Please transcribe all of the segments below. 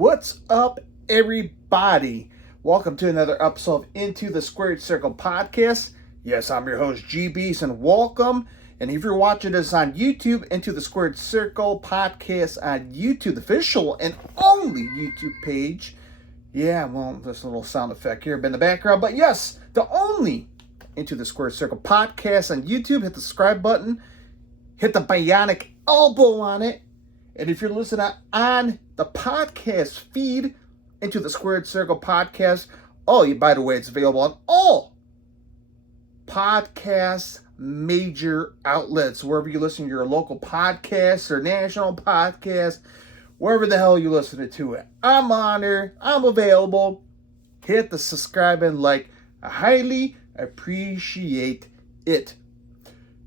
What's up, everybody? Welcome to another episode of Into the Squared Circle podcast. Yes, I'm your host, GBs, and welcome. And if you're watching this on YouTube, Into the Squared Circle podcast on YouTube, the official and only YouTube page. Yeah, well, there's a little sound effect here in the background. But yes, the only Into the Squared Circle podcast on YouTube. Hit the subscribe button. Hit the bionic elbow on it. And if you're listening on the podcast feed, Into the Squared Circle podcast, by the way, it's available on all podcast major outlets. Wherever you listen to your local podcasts or national podcasts, wherever the hell you listen to it. I'm on there. I'm available. Hit the subscribe and like. I highly appreciate it.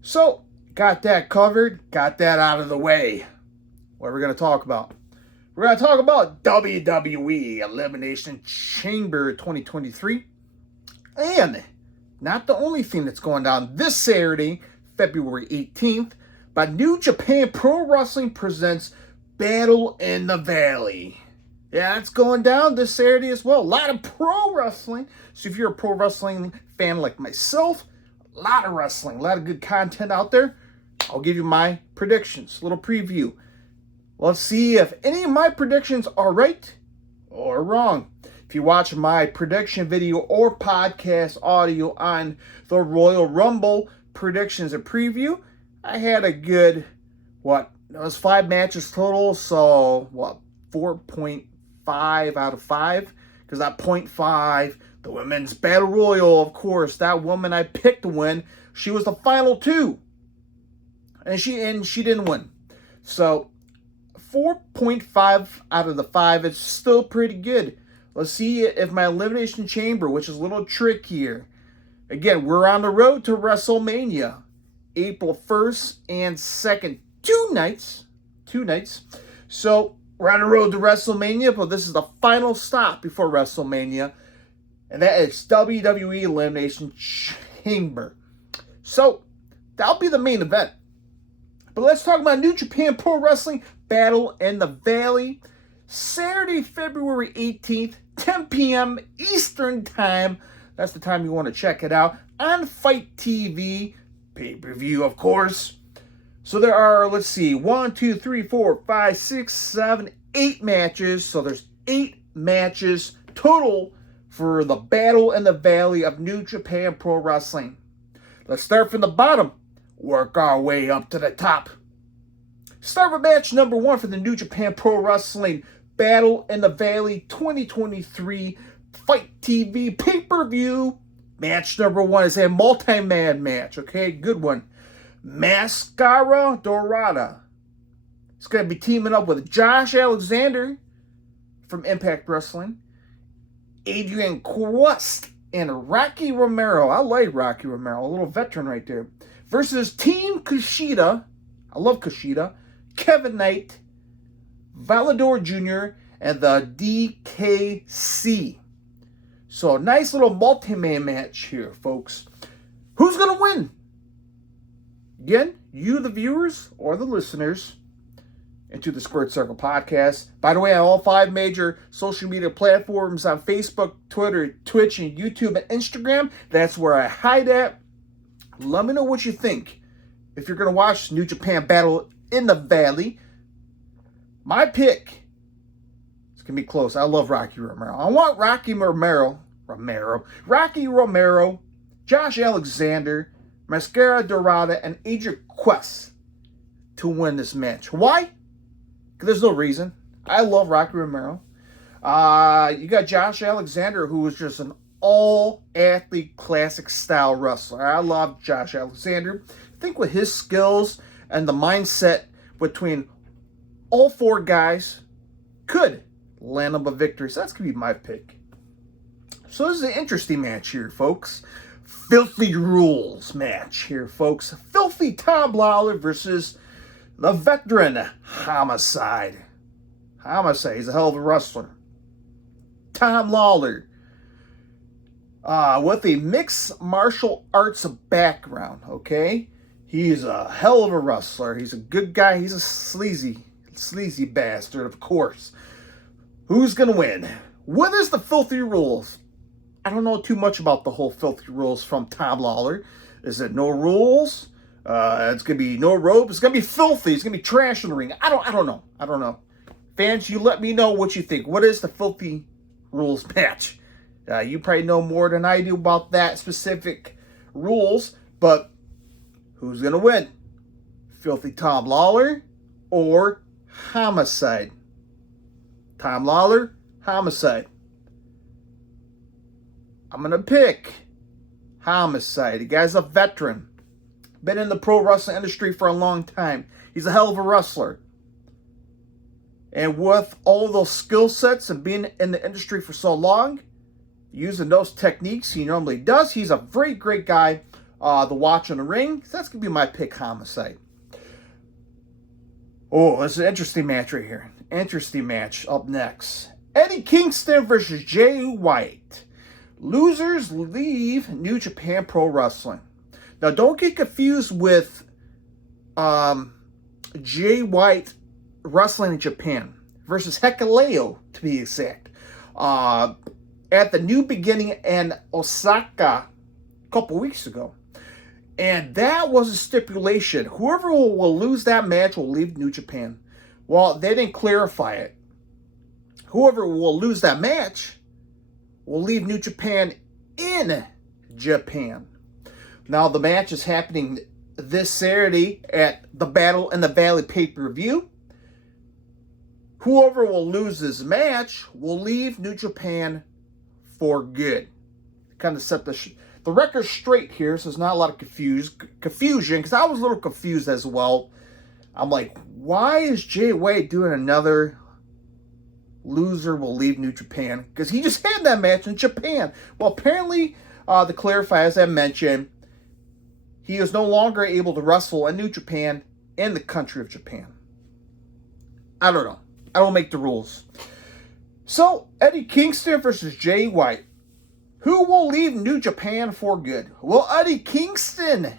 So, got that covered. Got that out of the way. What are we going to talk about? We're going to talk about WWE Elimination Chamber 2023. And not the only thing that's going down this Saturday, February 18th, but New Japan Pro Wrestling presents Battle in the Valley. Yeah, it's going down this Saturday as well. A lot of pro wrestling. So if you're a pro wrestling fan like myself, a lot of wrestling, a lot of good content out there. I'll give you my predictions, a little preview. Let's see if any of my predictions are right or wrong. If you watch my prediction video or podcast audio on the Royal Rumble predictions and preview, I had a good, it was 5 matches total, so 4.5 out of 5, because that 0.5, the Women's Battle Royal, of course, that woman I picked to win, she was the final 2, and she didn't win. So 4.5 out of the 5 is still pretty good. Let's see if my Elimination Chamber, which is a little trickier. Again, we're on the road to WrestleMania, April 1st and 2nd, 2 nights. So we're on the road to WrestleMania, but this is the final stop before WrestleMania, and that is WWE Elimination Chamber. So that'll be the main event. But let's talk about New Japan Pro Wrestling Battle in the Valley. Saturday, February 18th, 10 p.m. Eastern Time. That's the time you want to check it out. On Fight TV. Pay-per-view, of course. So there are, 8 matches. So there's 8 matches total for the Battle in the Valley of New Japan Pro Wrestling. Let's start from the bottom. Work our way up to the top. Start with match number 1 for the New Japan Pro Wrestling Battle in the Valley 2023 Fight TV pay-per-view. Match number 1 is a multi-man match. Okay, good one. Mascara Dorada. It's going to be teaming up with Josh Alexander from Impact Wrestling, Adrian Quest, and Rocky Romero. I like Rocky Romero, a little veteran right there. Versus Team Kushida. I love Kushida. Kevin Knight, Volador Jr., and the DKC. So a nice little multi-man match here, folks. Who's going to win? Again, you, the viewers, or the listeners, Into the Squared Circle podcast. By the way, on all 5 major social media platforms on Facebook, Twitter, Twitch, and YouTube, and Instagram, that's where I hide at. Let me know what you think. If you're going to watch New Japan Battle in the Valley, my pick, it's going to be close. I love Rocky Romero. I want Rocky Romero, Josh Alexander, Mascara Dorada, and Adrian Quest to win this match. Why? Because there's no reason. I love Rocky Romero. You got Josh Alexander, who is just an all-athlete classic style wrestler. I love Josh Alexander. I think with his skills and the mindset between all 4 guys could land him a victory. So that's going to be my pick. So this is an interesting match here, folks. Filthy rules match here, folks. Filthy Tom Lawler versus the veteran Homicide. He's a hell of a wrestler. Tom Lawler. With a mixed martial arts background, okay? He's a hell of a wrestler. He's a good guy. He's a sleazy bastard, of course. Who's going to win? What is the filthy rules? I don't know too much about the whole filthy rules from Tom Lawler. Is it no rules? It's going to be no ropes. It's going to be filthy. It's going to be trash in the ring. I don't know. Fans, you let me know what you think. What is the filthy rules match? You probably know more than I do about that specific rules, but who's going to win? Filthy Tom Lawler or Homicide? Tom Lawler, Homicide. I'm going to pick Homicide. The guy's a veteran. Been in the pro wrestling industry for a long time. He's a hell of a wrestler. And with all those skill sets and being in the industry for so long, using those techniques he normally does, he's a very great guy to watch in the ring. So that's going to be my pick, Homicide. Oh, this is an interesting match right here. Interesting match up next. Eddie Kingston versus Jay White. Losers leave New Japan Pro Wrestling. Now, don't get confused with Jay White wrestling in Japan versus Hikuleo, to be exact. At the New Beginning in Osaka a couple weeks ago. And that was a stipulation. Whoever will lose that match will leave New Japan. Well, they didn't clarify it. Whoever will lose that match will leave New Japan in Japan. Now, the match is happening this Saturday at the Battle in the Valley pay-per-view. Whoever will lose this match will leave New Japan for good. Kind of set the record straight here, so there's not a lot of confusion, because I was a little confused as well. I'm like, why is Jay White doing another loser will leave New Japan? Because he just had that match in Japan. Well, apparently, to clarify, as I mentioned, he is no longer able to wrestle in New Japan in the country of Japan. I don't know. I don't make the rules. So, Eddie Kingston versus Jay White. Who will leave New Japan for good? Will Eddie Kingston,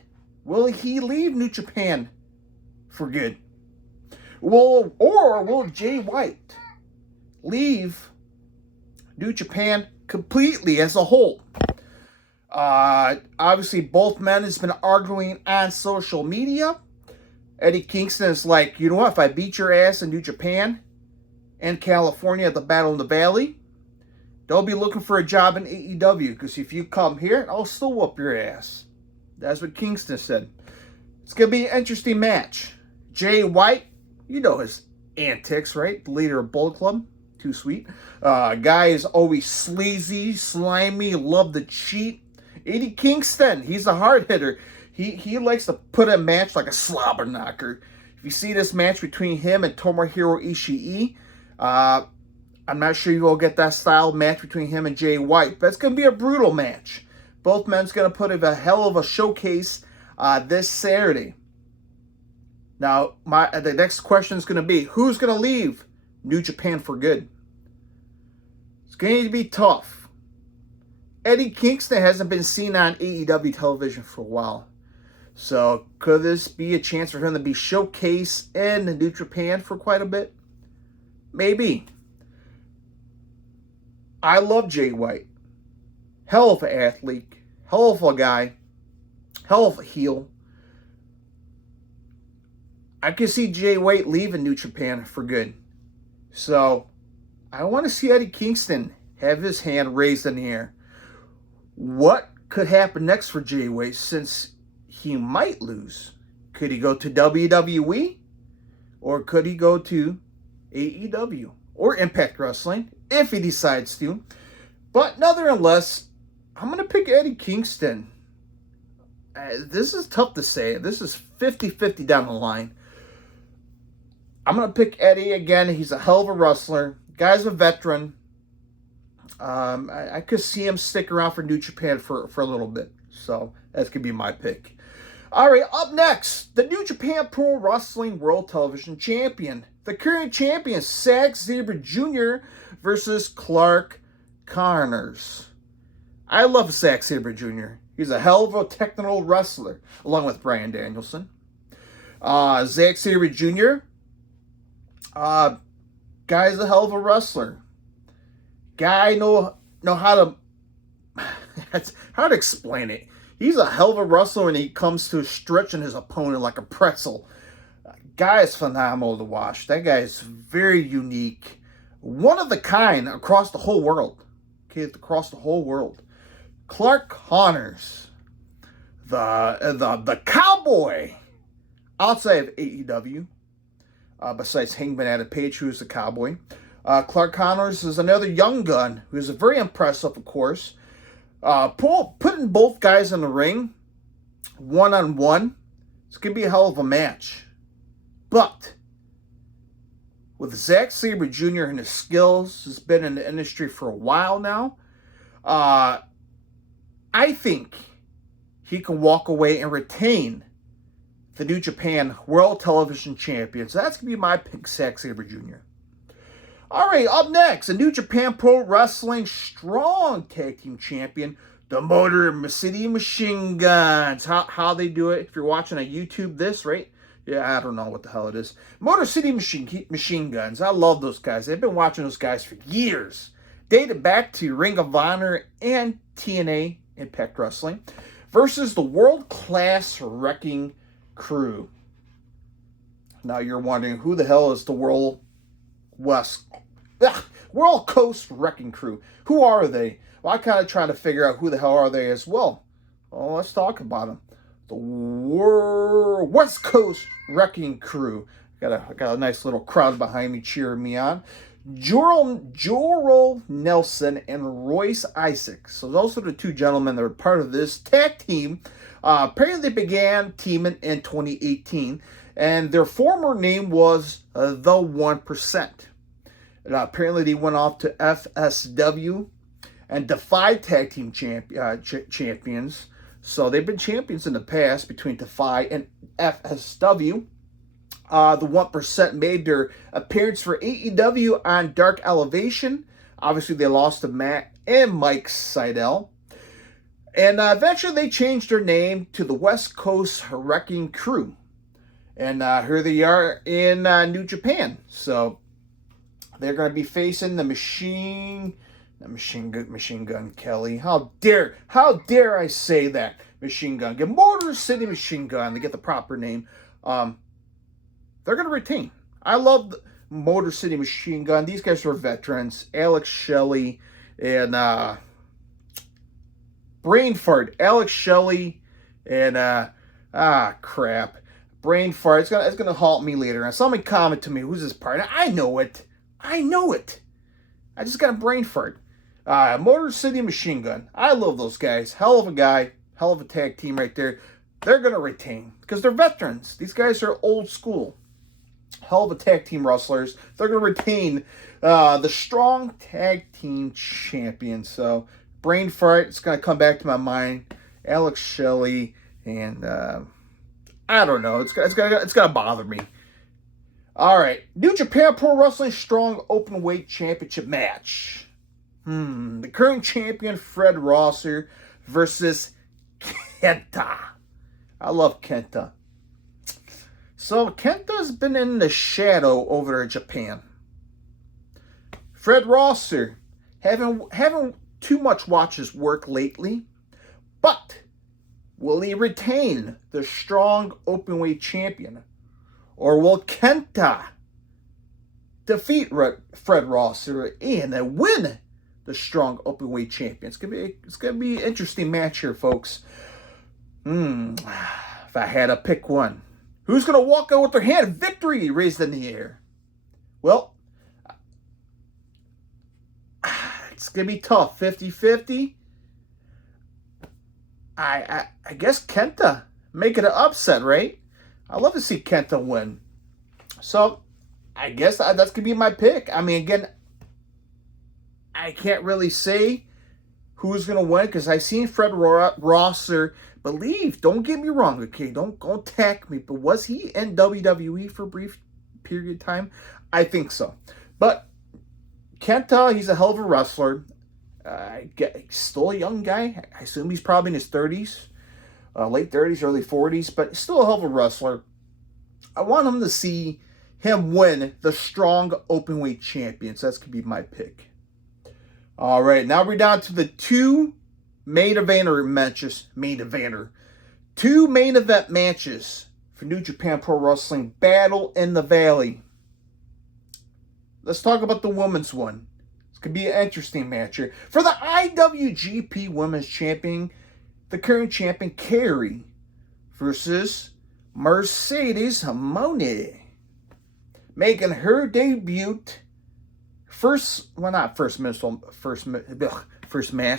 will he leave New Japan for good? Or will Jay White leave New Japan completely as a whole? Obviously, both men has been arguing on social media. Eddie Kingston is like, you know what, if I beat your ass in New Japan and California at the Battle in the Valley, they'll be looking for a job in AEW, because if you come here, I'll still whoop your ass. That's what Kingston said. It's going to be an interesting match. Jay White, you know his antics, right? The leader of Bullet Club. Too sweet. Guy is always sleazy, slimy, love to cheat. Eddie Kingston, he's a hard hitter. He likes to put a match like a slobber knocker. If you see this match between him and Tomohiro Ishii, I'm not sure you will get that style match between him and Jay White, but it's going to be a brutal match. Both men's going to put in a hell of a showcase this Saturday. Now, the next question is going to be, who's going to leave New Japan for good? It's going to be tough. Eddie Kingston hasn't been seen on AEW television for a while. So, could this be a chance for him to be showcased in New Japan for quite a bit? Maybe. I love Jay White. Hell of an athlete. Hell of a guy. Hell of a heel. I can see Jay White leaving New Japan for good. So, I want to see Eddie Kingston have his hand raised in the air. What could happen next for Jay White, since he might lose? Could he go to WWE? Or could he go to AEW? Or Impact Wrestling, if he decides to. But nonetheless, I'm going to pick Eddie Kingston. This is tough to say. This is 50-50 down the line. I'm going to pick Eddie again. He's a hell of a wrestler. Guy's a veteran. I could see him stick around for New Japan for a little bit. So that's going to be my pick. All right, up next, the New Japan Pro Wrestling World Television Champion. The current champion, Zack Sabre Jr. versus Clark Connors. I love Zack Sabre Jr. He's a hell of a technical wrestler, along with Bryan Danielson. Zack Sabre Jr., guy's a hell of a wrestler. Guy know how to that's how to explain it. He's a hell of a wrestler when he comes to stretching his opponent like a pretzel. Guy is phenomenal to watch. That guy is very unique. One of the kind across the whole world. Okay, across the whole world. Clark Connors, the cowboy outside of AEW, besides Hangman Adam Page, who's the cowboy. Clark Connors is another young gun who's very impressive, of course. Putting both guys in the ring, one-on-one, it's going to be a hell of a match. But with Zack Sabre Jr. and his skills, has been in the industry for a while now, I think he can walk away and retain the New Japan World Television Champion. So that's going to be my pick, Zack Sabre Jr. All right, up next, the New Japan Pro Wrestling Strong Tag Team Champion, the Motor City Machine Guns. How they do it, if you're watching on YouTube, this, right? Yeah, I don't know what the hell it is. Motor City Machine Guns. I love those guys. I've been watching those guys for years. Dated back to Ring of Honor and TNA Impact Wrestling versus the World Class Wrecking Crew. Now you're wondering, who the hell is the World Coast Wrecking Crew? Who are they? Well, I kind of try to figure out who the hell are they as well. Well, let's talk about them. The West Coast Wrecking Crew. I got a nice little crowd behind me cheering me on. Joro Nelson and Royce Isaac. So those are the two gentlemen that are part of this tag team. Apparently they began teaming in 2018, and their former name was the 1%. And, apparently they went off to FSW and Defy Tag Team champions. So they've been champions in the past between Defy and FSW. The 1% made their appearance for AEW on Dark Elevation. Obviously, they lost to Matt and Mike Seidel. And eventually, they changed their name to the West Coast Wrecking Crew. And here they are in New Japan. So they're going to be facing the Machine Gun Kelly. How dare I say that? Machine Gun. Get Motor City Machine Gun. They get the proper name. They're going to retain. I love the Motor City Machine Gun. These guys are veterans. Alex Shelley and Brain Fart. Alex Shelley and crap. Brain Fart. It's gonna haunt me later. And somebody comment to me, who's this partner? I know it. I just got a brain fart. Motor City Machine Gun. I love those guys. Hell of a guy. Hell of a tag team right there. They're going to retain because they're veterans. These guys are old school. Hell of a tag team wrestlers. They're going to retain the Strong Tag Team Champion. So, brain fart. It's going to come back to my mind. Alex Shelley and I don't know. It's going to bother me. All right, New Japan Pro Wrestling Strong Openweight Championship match. The current champion, Fred Rosser, versus Kenta. I love Kenta. So, Kenta's been in the shadow over there in Japan. Fred Rosser, haven't too much watched his work lately, but will he retain the Strong Openweight Champion? Or will Kenta defeat Fred Rosser and win the Strong Openweight Champion? It's gonna be an interesting match here, folks. If I had to pick one, who's gonna walk out with their hand victory raised in the air? Well, it's gonna be tough. 50-50. I guess Kenta make it an upset, right? I'd love to see Kenta win. So, I guess that's going to be my pick. I mean, again, I can't really say who's going to win because I've seen Fred Rosser believe. Don't get me wrong, okay? Don't attack me. But was he in WWE for a brief period of time? I think so. But Kenta, he's a hell of a wrestler. He's still a young guy. I assume he's probably in his 30s. Late 30s, early 40s, but still a hell of a wrestler. I want him to see him win the Strong Openweight Champion. So that's going to be my pick. All right, now we're down to the two main event matches. Two main event matches for New Japan Pro Wrestling Battle in the Valley. Let's talk about the women's one. It's going to be an interesting match here. For the IWGP Women's Champion, the current champion, Carrie, versus Mercedes Moné, making her debut. First match,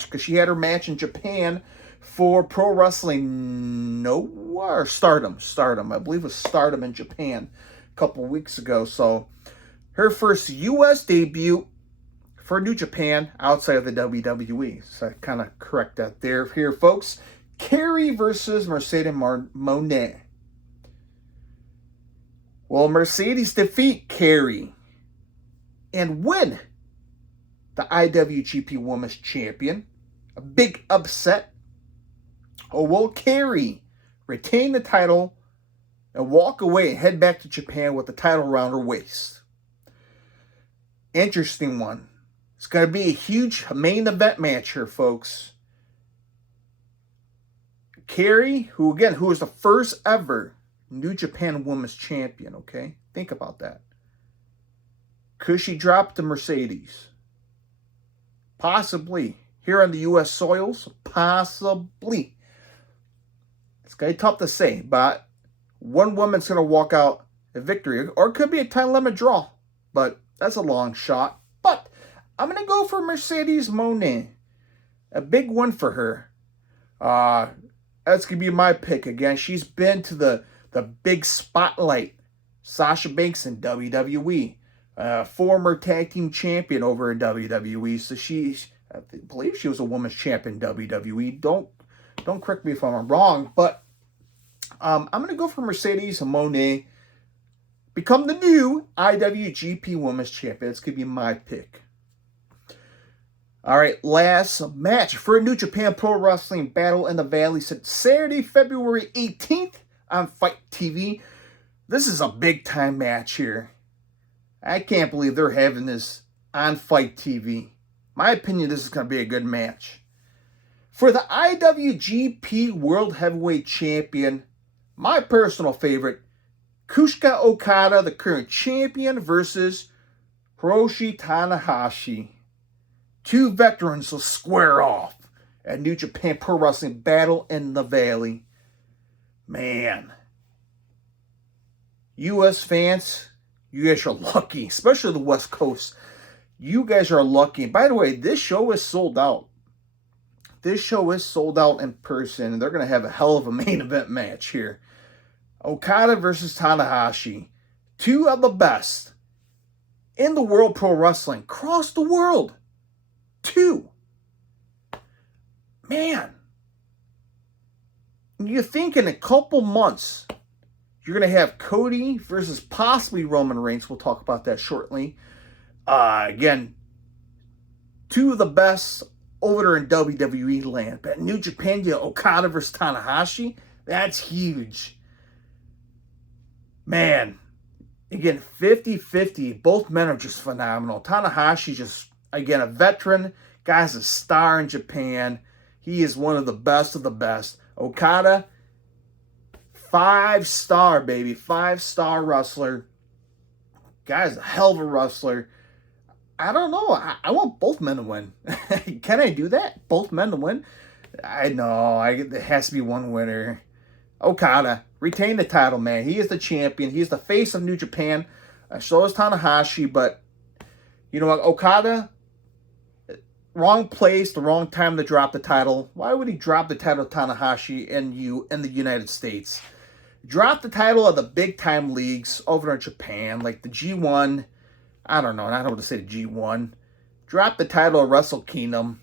because she had her match in Japan for Pro Wrestling Stardom. I believe it was Stardom in Japan a couple weeks ago. So her first U.S. debut for New Japan outside of the WWE. So I kind of correct that there here, folks. Carrie versus Mercedes Moné. Will Mercedes defeat Carrie and win the IWGP Women's Champion? A big upset. Or will Carrie retain the title and walk away and head back to Japan with the title around her waist? Interesting one. It's going to be a huge main event match here, folks. Carrie, who is the first ever New Japan Women's Champion, okay? Think about that. Could she drop to Mercedes? Possibly. Here on the U.S. soils? Possibly. It's going to be tough to say, but one woman's going to walk out a victory, or it could be a time limit draw, but that's a long shot. But I'm going to go for Mercedes Moné. A big one for her. That's going to be my pick again. She's been to the big spotlight. Sasha Banks in WWE. Former tag team champion over in WWE. So I believe she was a women's champion in WWE. Don't correct me if I'm wrong, but I'm going to go for Mercedes Moné. Become the new IWGP Women's Champion. It's going to be my pick. All right, last match for New Japan Pro Wrestling Battle in the Valley. Saturday, February 18th on Fight TV. This is a big-time match here. I can't believe they're having this on Fight TV. My opinion, this is going to be a good match. For the IWGP World Heavyweight Champion, my personal favorite, Kushika Okada, the current champion, versus Hiroshi Tanahashi. Two veterans will square off at New Japan Pro Wrestling Battle in the Valley. Man. U.S. fans, you guys are lucky, especially the West Coast. You guys are lucky. By the way, this show is sold out. This show is sold out in person, and they're going to have a hell of a main event match here. Okada versus Tanahashi. Two of the best in the world pro wrestling. Across the world. Two. Man. You think in a couple months, you're going to have Cody versus possibly Roman Reigns. We'll talk about that shortly. Again, two of the best over there in WWE land. But New Japan, Okada versus Tanahashi, that's huge. Man, again, 50-50. Both men are just phenomenal. Tanahashi just, again, a veteran. Guy's a star in Japan. He is one of the best of the best. Okada, 5-star, baby. 5-star wrestler. Guy's a hell of a wrestler. I don't know. I want both men to win. Can I do that? Both men to win? I know. There has to be one winner. Okada, retain the title, man. He is the champion. He is the face of New Japan. So is Tanahashi. But, you know what? Okada, wrong place, the wrong time to drop the title. Why would he drop the title to Tanahashi in the United States? Drop the title of the big-time leagues over in Japan, like the G1. I don't know. I don't want to say the G1. Drop the title of Wrestle Kingdom.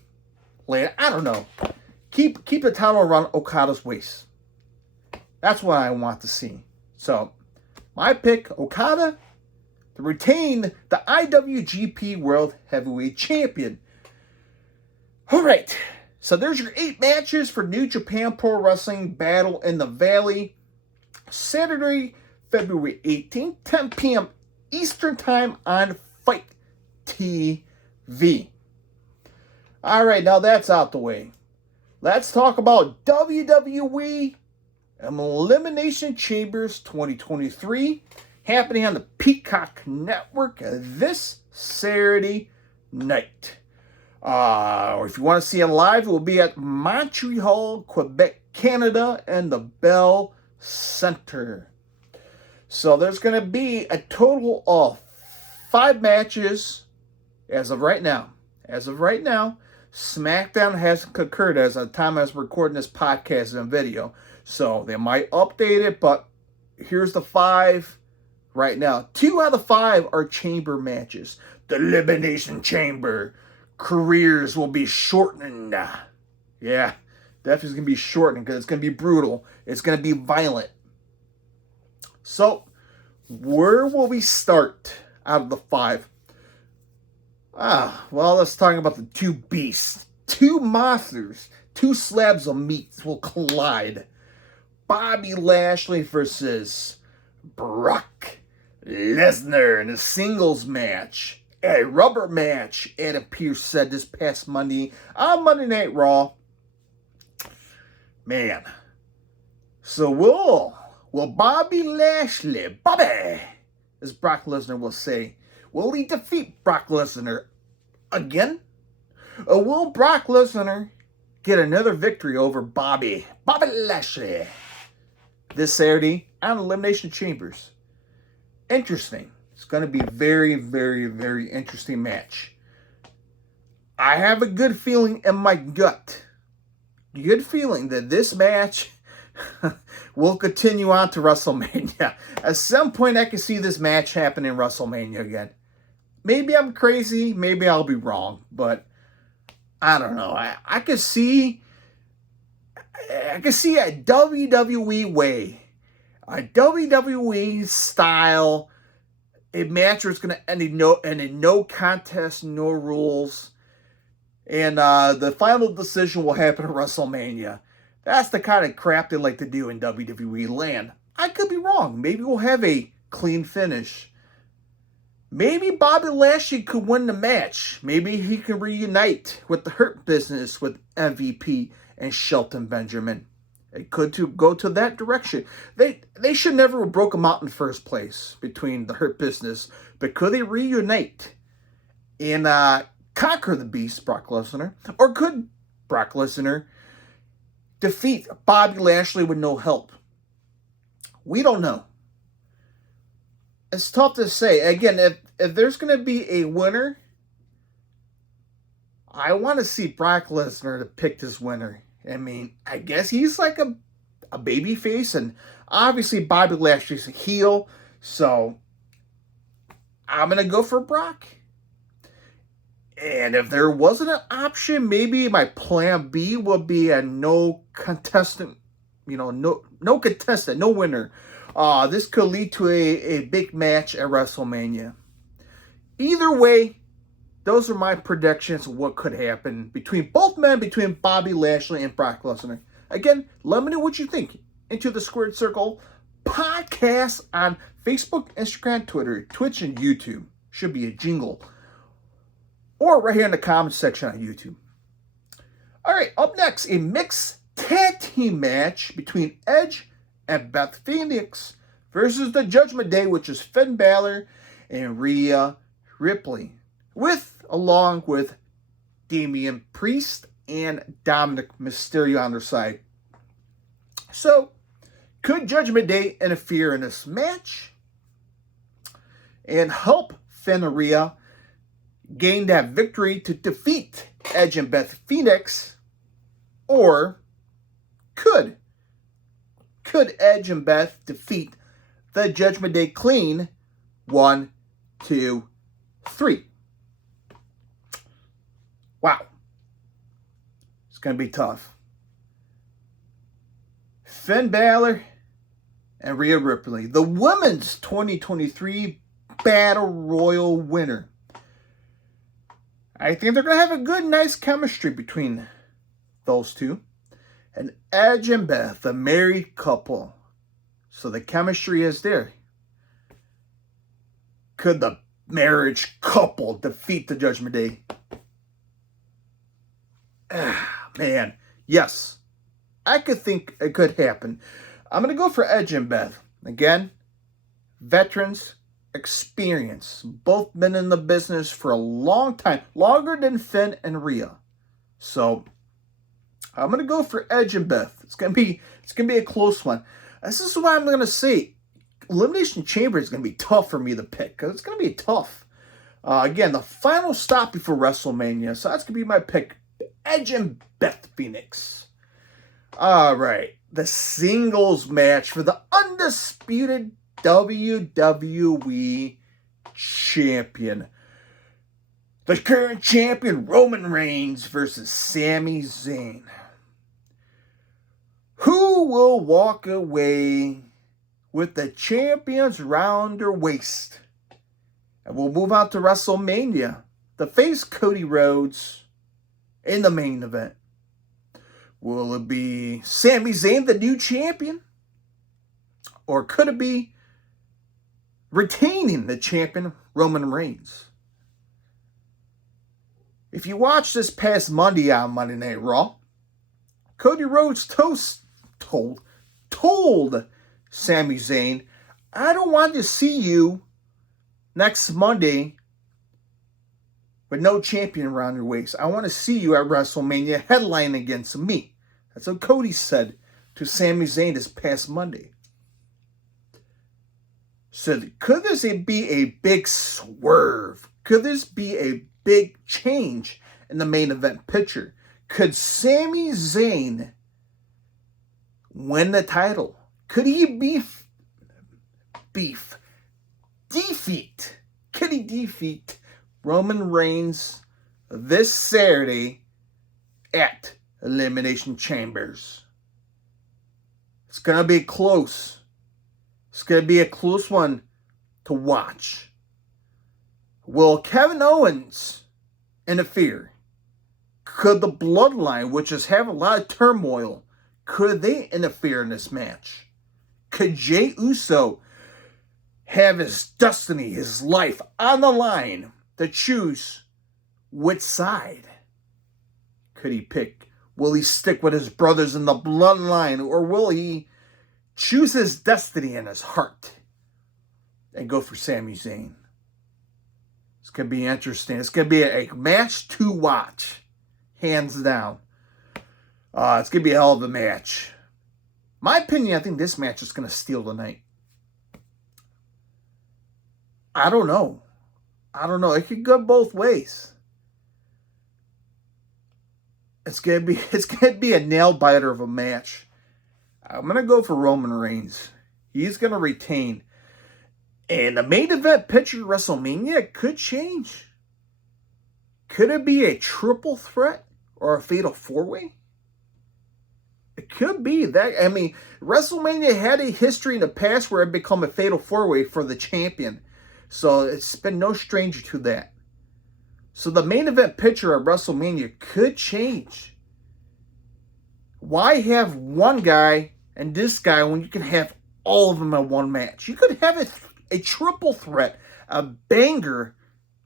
Later. I don't know. Keep the title around Okada's waist. That's what I want to see. So, my pick, Okada, to retain the IWGP World Heavyweight Champion. All right. So, there's your 8 matches for New Japan Pro Wrestling Battle in the Valley. Saturday, February 18th, 10 p.m. Eastern Time on Fight TV. All right, now that's out the way. Let's talk about WWE Elimination Chambers 2023 happening on the Peacock Network this Saturday night. Or if you want to see it live, it will be at Montreal, Quebec, Canada, and the Bell Center. So there's going to be a total of 5 matches as of right now. SmackDown hasn't occurred as of the time I was recording this podcast and video. So they might update it, but here's the 5 right now. 2 out of the 5 are chamber matches. The Elimination Chamber careers will be shortened. Yeah, definitely going to be shortened because it's going to be brutal. It's going to be violent. So, where will we start out of the 5? Well, let's talk about the 2 beasts. 2 monsters. 2 slabs of meat will collide. Bobby Lashley versus Brock Lesnar in a singles match. A rubber match, Adam Pearce said this past Monday on Monday Night Raw. Man. So will Bobby Lashley, Bobby, as Brock Lesnar will say, will he defeat Brock Lesnar again? Or will Brock Lesnar get another victory over Bobby Lashley this Saturday on Elimination Chambers? Interesting. It's going to be a very, very, very interesting match. I have a good feeling in my gut. Good feeling that this match will continue on to WrestleMania. At some point, I can see this match happen in WrestleMania again. Maybe I'm crazy. Maybe I'll be wrong. But I don't know. I could see a WWE way. A WWE style. A match where it's going to end in no contest, no rules. And the final decision will happen at WrestleMania. That's the kind of crap they like to do in WWE land. I could be wrong. Maybe we'll have a clean finish. Maybe Bobby Lashley could win the match. Maybe he can reunite with the Hurt Business with MVP and Shelton Benjamin. It could go to that direction. They should never have broke them out in the first place between the Hurt Business. But could they reunite and conquer the Beast, Brock Lesnar? Or could Brock Lesnar defeat Bobby Lashley with no help? We don't know. It's tough to say. Again, if there's going to be a winner, I want to see Brock Lesnar to pick this winner. I mean, I guess he's like a baby face, and obviously Bobby Lashley's a heel, so I'm going to go for Brock. And if there wasn't an option, maybe my plan B would be a no contestant, no contestant, no winner. This could lead to a big match at WrestleMania. Either way, those are my predictions of what could happen between both men, between Bobby Lashley and Brock Lesnar. Again, let me know what you think. Into the Squared Circle podcast on Facebook, Instagram, Twitter, Twitch, and YouTube. Should be a jingle. Or right here in the comments section on YouTube. All right, up next, a mixed tag team match between Edge and Beth Phoenix versus the Judgment Day, which is Finn Balor and Rhea Ripley, along with Damian Priest and Dominic Mysterio on their side. So, could Judgment Day interfere in this match and help Finn and Rhea gain that victory to defeat Edge and Beth Phoenix? Or could Edge and Beth defeat the Judgment Day clean? 1, 2, 3. Wow. It's going to be tough. Finn Balor and Rhea Ripley, the Women's 2023 Battle Royal winner. I think they're going to have a good, nice chemistry between those two. And Edge and Beth, the married couple. So the chemistry is there. Could the marriage couple defeat the Judgment Day? Man, yes, I could think it could happen. I'm going to go for Edge and Beth. Again, veterans, experience. Both been in the business for a long time, longer than Finn and Rhea. So I'm going to go for Edge and Beth. It's going to be a close one. This is why I'm going to say Elimination Chamber is going to be tough for me to pick, because it's going to be tough. Again, the final stop before WrestleMania, so that's going to be my pick. Edge and Beth Phoenix. All right, the singles match for the undisputed WWE champion. The current champion, Roman Reigns, versus Sami Zayn. Who will walk away with the champions round their waist? And we'll move on to WrestleMania to face Cody Rhodes in the main event. Will it be Sami Zayn, the new champion? Or could it be retaining the champion, Roman Reigns? If you watched this past Monday on Monday Night Raw, Cody Rhodes told Sami Zayn, I don't want to see you next Monday with no champion around your waist. I want to see you at WrestleMania headlining against me. That's what Cody said to Sami Zayn this past Monday. So could this be a big swerve? Could this be a big change in the main event picture? Could Sami Zayn win the title? Could he Could he defeat Roman Reigns this Saturday at Elimination Chambers? It's going to be close. It's going to be a close one to watch. Will Kevin Owens interfere? Could the Bloodline, which is having a lot of turmoil, could they interfere in this match? Could Jey Uso have his destiny, his life on the line to choose which side? Could he pick? Will he stick with his brothers in the Bloodline, or will he choose his destiny in his heart and go for Sami Zayn? It's going to be interesting. It's going to be a match to watch, hands down. It's going to be a hell of a match. My opinion, I think this match is going to steal the night. I don't know. It could go both ways. It's gonna be a nail biter of a match. I'm gonna go for Roman Reigns. He's gonna retain. And the main event picture of WrestleMania could change. Could it be a triple threat or a fatal four-way? It could be that. I mean, WrestleMania had a history in the past where it became a fatal four-way for the champion. So it's been no stranger to that. So the main event picture of WrestleMania could change. Why have one guy and this guy when you can have all of them in one match? You could have a triple threat, a banger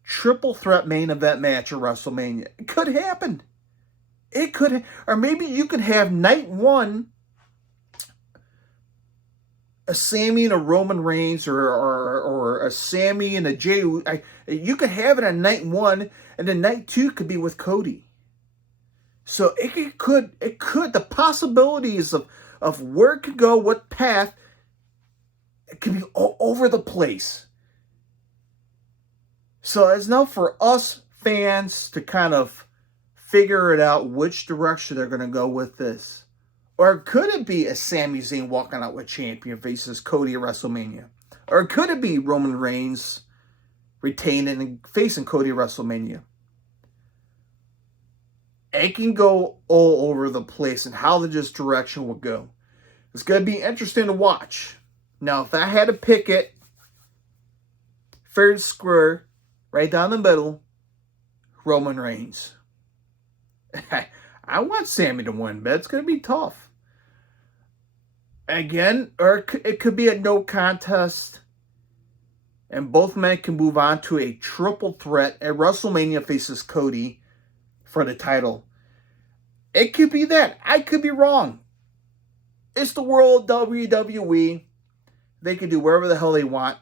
triple threat main event match at WrestleMania. It could happen. It could, or maybe you could have night one a Sami and a Roman Reigns, or a Sami and a Jey. You could have it on night one, and then night two could be with Cody. So it could the possibilities of where it could go, what path, it could be all over the place. So it's now for us fans to kind of figure it out which direction they're going to go with this. Or could it be a Sami Zayn walking out with champion faces Cody at WrestleMania? Or could it be Roman Reigns retaining and facing Cody at WrestleMania? It can go all over the place and how this direction will go. It's going to be interesting to watch. Now, if I had to pick it, fair and square, right down the middle, Roman Reigns. I want Sami to win, but it's going to be tough. Again, or it could be a no contest, and both men can move on to a triple threat at WrestleMania faces Cody for the title. It could be that. I could be wrong. It's the world WWE. They can do wherever the hell they want.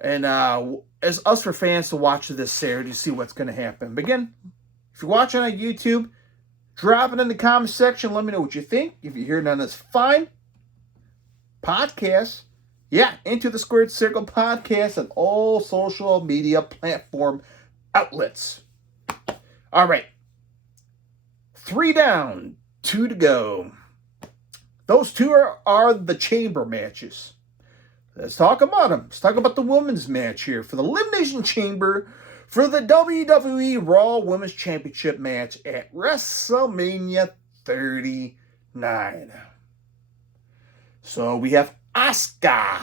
And as us for fans to watch this Saturday to see what's going to happen. But again, if you're watching on YouTube, drop it in the comment section. Let me know what you think. If you're hearing on this fine podcast, yeah, Into the Squared Circle podcast on all social media platform outlets. All right. 3 down, 2 to go. Those 2 are the chamber matches. Let's talk about them. Let's talk about the women's match here for the Elimination Chamber for the WWE Raw Women's Championship match at WrestleMania 39. So we have Asuka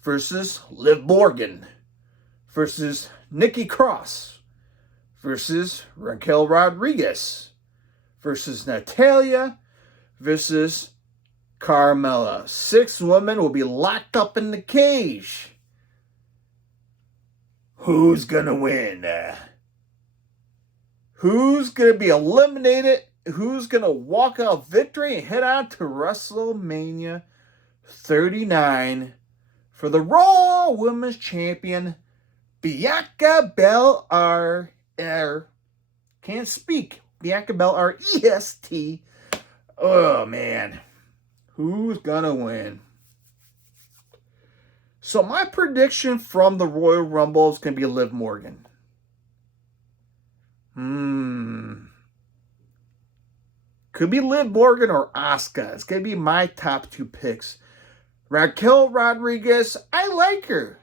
versus Liv Morgan versus Nikki Cross versus Raquel Rodriguez versus Natalya versus Carmella. 6 women will be locked up in the cage. Who's gonna win? Who's gonna be eliminated? Who's gonna walk out victory and head on to WrestleMania 39 for the Raw Women's Champion, Bianca Belair? Can't speak. Bianca Belair, EST. Oh, man. Who's gonna win? So my prediction from the Royal Rumble is going to be Liv Morgan. Could be Liv Morgan or Asuka. It's going to be my top 2 picks. Raquel Rodriguez, I like her.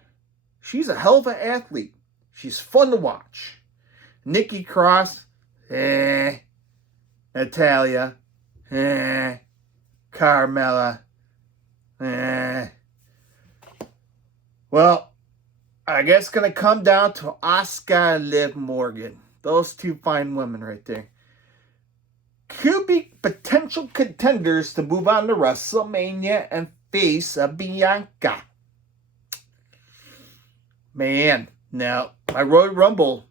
She's a hell of an athlete. She's fun to watch. Nikki Cross, Natalya, Carmella, Well, I guess it's going to come down to Asuka and Liv Morgan. Those 2 fine women right there. Could be potential contenders to move on to WrestleMania and face a Bianca. Man, now, my Royal Rumble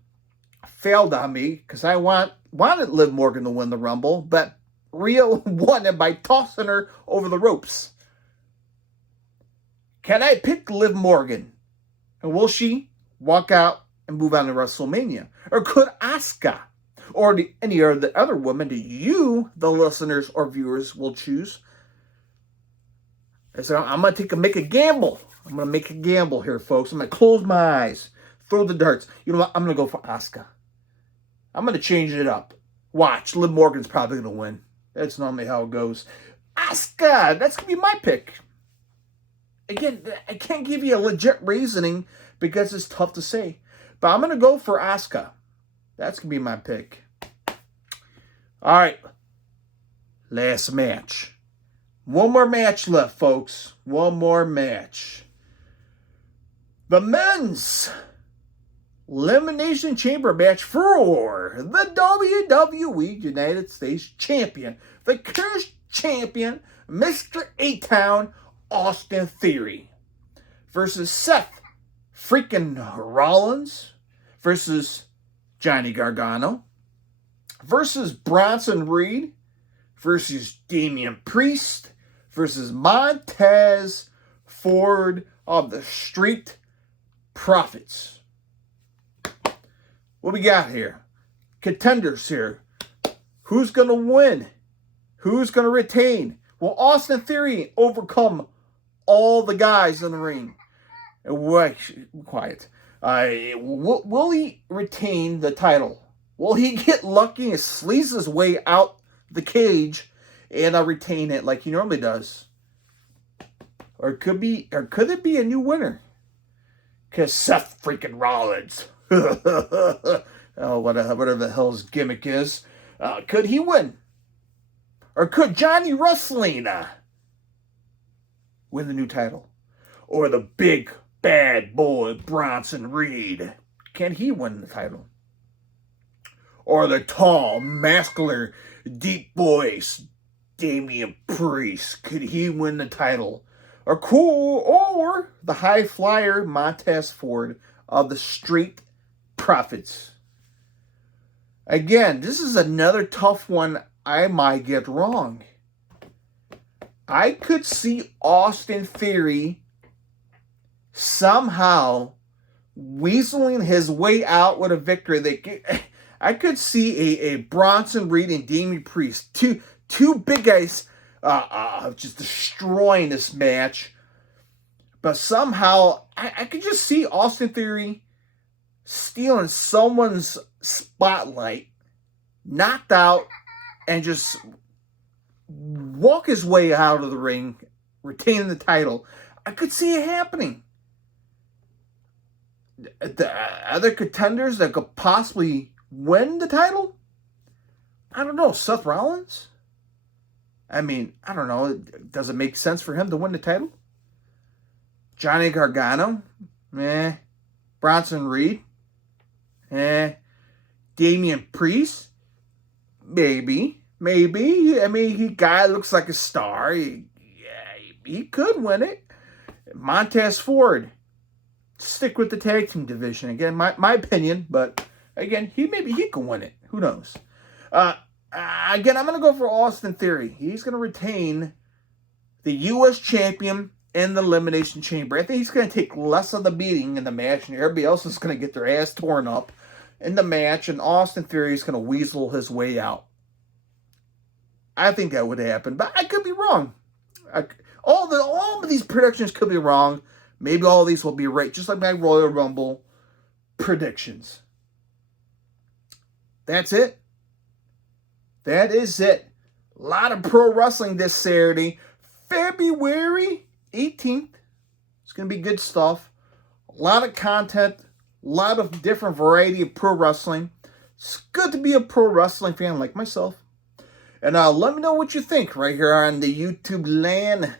failed on me because I wanted Liv Morgan to win the Rumble, but Rhea won it by tossing her over the ropes. Can I pick Liv Morgan? And will she walk out and move on to WrestleMania? Or could Asuka or any of the other women that you, the listeners or viewers, will choose? So I'm going to make a gamble. I'm going to make a gamble here, folks. I'm going to close my eyes, throw the darts. You know what? I'm going to go for Asuka. I'm going to change it up. Watch, Liv Morgan's probably going to win. That's normally how it goes. Asuka, that's going to be my pick. Again, I can't give you a legit reasoning because it's tough to say. But I'm going to go for Asuka. That's going to be my pick. All right. Last match. One more match left, folks. One more match. The men's Elimination Chamber match for the WWE United States Champion. The current champion, Mr. A-Town, Austin Theory. Versus Seth freaking Rollins. Versus Johnny Gargano. Versus Bronson Reed. Versus Damian Priest. Versus Montez Ford of the Street Profits. What we got here? Contenders here. Who's going to win? Who's going to retain? Will Austin Theory overcome all the guys in the ring? Wait, quiet. Will he retain the title? Will he get lucky and sleaze his way out the cage and retain it like he normally does? Or could it be a new winner? Because Seth freaking Rollins, whatever the hell his gimmick is, could he win? Or could Johnny Wrestling win the new title? Or the big bad boy Bronson Reed, can he win the title? Or the tall, muscular, deep voice Damian Priest, could he win the title? Or the high flyer Montez Ford of the Street Profits. Again, this is another tough one I might get wrong. I could see Austin Theory somehow weaseling his way out with a victory. I could see a Bronson Reed and Damian Priest, two big guys, just destroying this match. But somehow, I could just see Austin Theory stealing someone's spotlight, knocked out, and just walk his way out of the ring, retaining the title. I could see it happening. The other contenders that could possibly win the title? I don't know. Seth Rollins? I mean, I don't know. Does it make sense for him to win the title? Johnny Gargano? Bronson Reed? Damian Priest? Maybe. I mean, guy looks like a star. He could win it. Montez Ford. Stick with the tag team division. Again, my opinion, but again, he can win it. Who knows? Again, I'm going to go for Austin Theory. He's going to retain the U.S. champion in the Elimination Chamber. I think he's going to take less of the beating in the match, and everybody else is going to get their ass torn up in the match, and Austin Theory is going to weasel his way out. I think that would happen, but I could be wrong. All of these predictions could be wrong. Maybe all of these will be right, just like my Royal Rumble predictions. That's it. That is it. A lot of pro wrestling this Saturday, February 18th. It's going to be good stuff. A lot of content, a lot of different variety of pro wrestling. It's good to be a pro wrestling fan like myself. And let me know what you think right here on the YouTube land.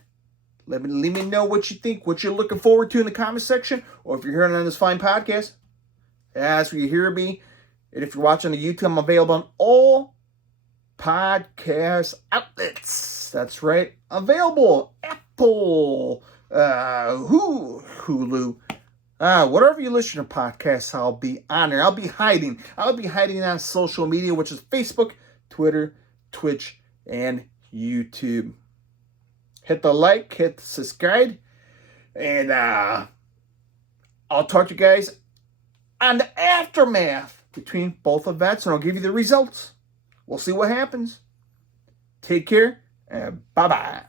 Let me know what you think, what you're looking forward to in the comment section, or if you're hearing on this fine podcast, as you hear me. And if you're watching on the YouTube, I'm available on all podcast outlets. That's right, available. Apple, Hulu, whatever you listen to podcasts, I'll be on there. I'll be hiding on social media, which is Facebook, Twitter, Twitch, and YouTube. Hit the like, hit the subscribe, and I'll talk to you guys on the aftermath between both events, and I'll give you the results. We'll see what happens. Take care, and bye-bye.